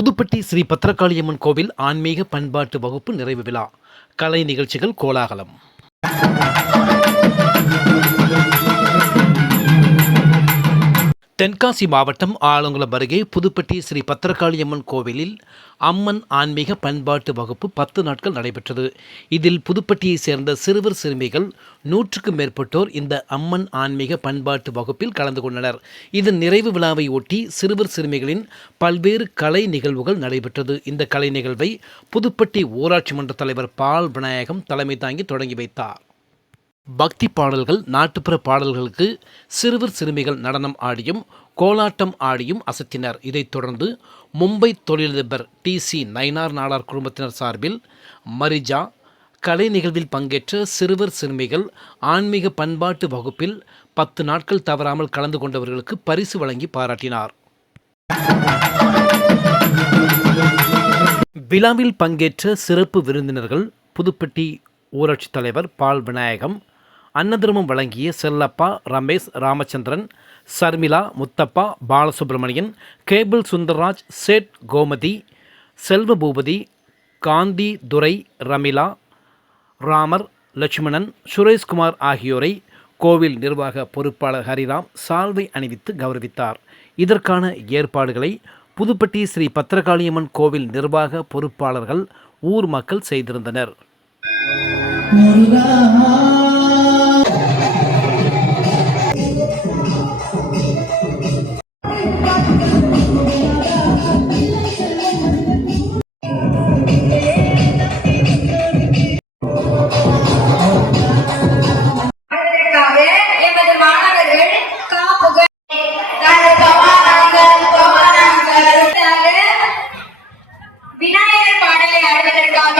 புதுப்பட்டி ஸ்ரீ பத்திரகாளியம்மன் கோவில் ஆன்மீக பண்பாட்டு வகுப்பு நிறைவு விழா. கலை நிகழ்ச்சிகள் கோலாகலம். தென்காசி மாவட்டம் ஆலங்குளம் அருகே புதுப்பட்டி ஸ்ரீ பத்திரகாளியம்மன் கோவிலில் அம்மன் ஆன்மீக பண்பாட்டு வகுப்பு 10 நாட்கள் நடைபெற்றது. இதில் புதுப்பட்டியை சேர்ந்த சிறுவர் சிறுமிகள் 100க்கும் மேற்பட்டோர் இந்த அம்மன் ஆன்மீக பண்பாட்டு வகுப்பில் கலந்து கொண்டனர். இதன் நிறைவு விழாவை ஒட்டி சிறுவர் சிறுமிகளின் பல்வேறு கலை நிகழ்வுகள் நடைபெற்றது. இந்த கலை நிகழ்வை புதுப்பட்டி ஊராட்சி மன்ற தலைவர் பால் விநாயகம் தலைமை தாங்கி தொடங்கி வைத்தார். பக்தி பாடல்கள், நாட்டுப்புற பாடல்களுக்கு சிறுவர் சிறுமிகள் நடனம் ஆடியும் கோலாட்டம் ஆடியும் அசத்தினர். இதைத் தொடர்ந்து மும்பை தொழிலதிபர் TC நயினார் நாடார் குடும்பத்தினர் சார்பில் மரிஜா கலை நிகழ்வில் பங்கேற்ற சிறுவர் சிறுமிகள் ஆன்மீக பண்பாட்டு வகுப்பில் 10 நாட்கள் தவறாமல் கலந்து கொண்டவர்களுக்கு பரிசு வழங்கி பாராட்டினார். விழாவில் பங்கேற்ற சிறப்பு விருந்தினர்கள் புதுப்பட்டி ஊராட்சி தலைவர் பால் விநாயகம், அன்னதர்மம் வழங்கிய செல்லப்பா, ரமேஷ், ராமச்சந்திரன், சர்மிளா, முத்தப்பா, பாலசுப்ரமணியன், கேபிள் சுந்தர்ராஜ், சேட் கோமதி, செல்வபூபதி, காந்தி துரை, ரமிளா, ராமர், லட்சுமணன், சுரேஷ்குமார் ஆகியோரை கோவில் நிர்வாக பொறுப்பாளர் ஹரிராம் சால்வை அணிவித்து கௌரவித்தார். இதற்கான ஏற்பாடுகளை புதுப்பட்டி ஸ்ரீ பத்திரகாளியம்மன் கோவில் நிர்வாக பொறுப்பாளர்கள் ஊர் மக்கள் செய்திருந்தனர். விநாயகர் பாடலை ஆடுவதற்காக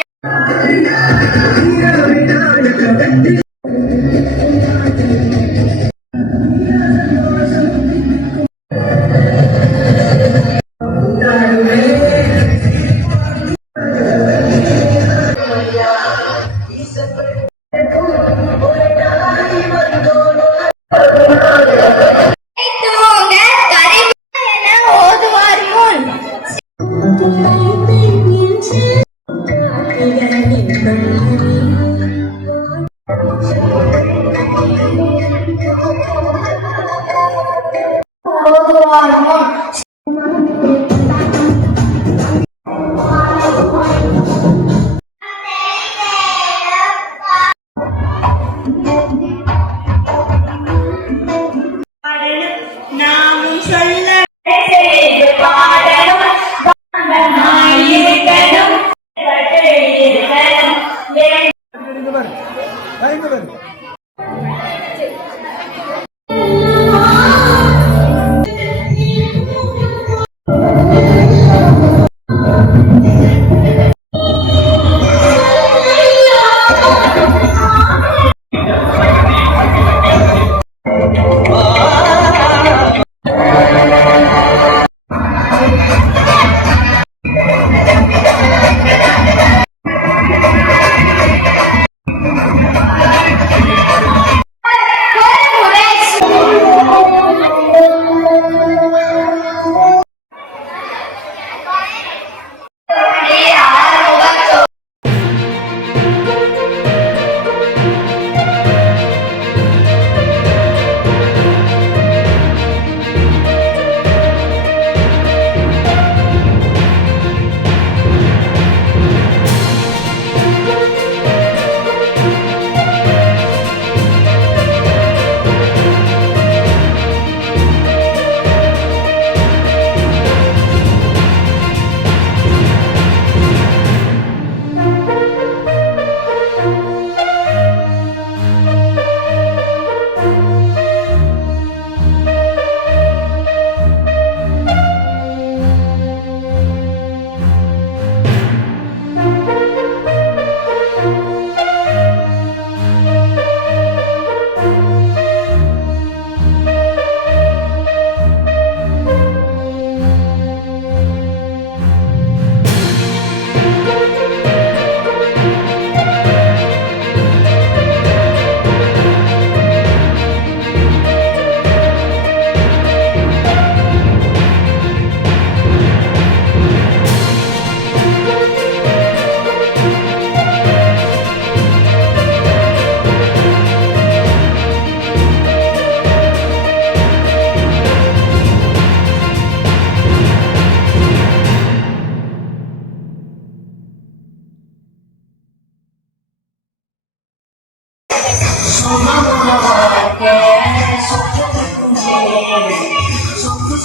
சுகமுள்ள வாழ்க்கை சொத்து சொத்து